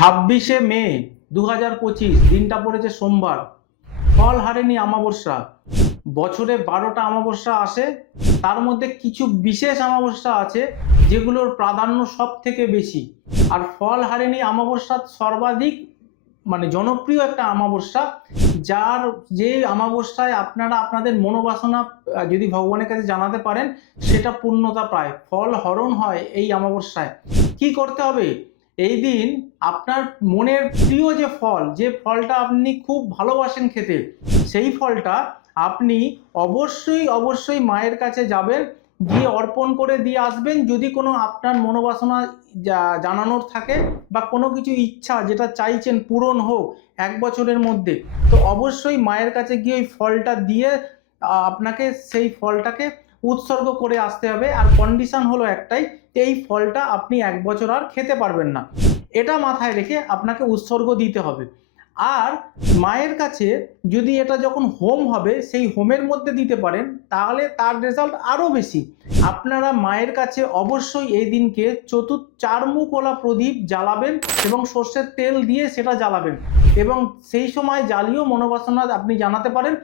ছাব্বিশে মে দু হাজার পঁচিশ, দিনটা পড়েছে সোমবার। ফল হারেনি অমাবস্যা। বছরে বারোটা অমাবস্যা আসে, তার মধ্যে কিছু বিশেষ অমাবস্যা আছে, যেগুলোর প্রাধান্য সব থেকে বেশি। আর ফল হারেনি অমাবস্যা সর্বাধিক মানে জনপ্রিয় একটা অমাবস্যা, যার যে অমাবস্যায় আপনারা আপনাদের মনোবাসনা যদি ভগবানের কাছে জানাতে পারেন, সেটা পূর্ণতা পায়। ফল হরণ হয় এই অমাবস্যায়। কি করতে হবে? এই দিন আপনার মনের প্রিয় যে ফল, যে ফলটা আপনি খুব ভালোবাসেন খেতে, সেই ফলটা আপনি অবশ্যই অবশ্যই মায়ের কাছে যাবেন, গিয়ে অর্পণ করে দিয়ে আসবেন। যদি কোনো আপনার মনোবাসনা জানানোর থাকে বা কোনো কিছু ইচ্ছা যেটা চাইছেন পূরণ হোক এক বছরের মধ্যে, তো অবশ্যই মায়ের কাছে গিয়ে ওই ফলটা দিয়ে আপনাকে সেই ফলটাকে উৎসর্গ করে আসতে হবে। আর কন্ডিশন হলো একটাই, এই ফলটা আপনি এক বছর আর খেতে পারবেন না। এটা মাথায় রেখে আপনাকে উৎসর্গ দিতে হবে। আর মায়ের কাছে যদি এটা যখন হোম হবে, সেই হোমের মধ্যে দিতে পারেন, তাহলে তার রেজাল্ট আরও বেশি। আপনারা মায়ের কাছে অবশ্যই এই দিনকে চতুর্থ চারমুখোলা প্রদীপ জ্বালাবেন এবং সর্ষের তেল দিয়ে সেটা জ্বালাবেন। এবং সেই সময় জ্বালিয়েও মনোবাসনা আপনি জানাতে পারেন।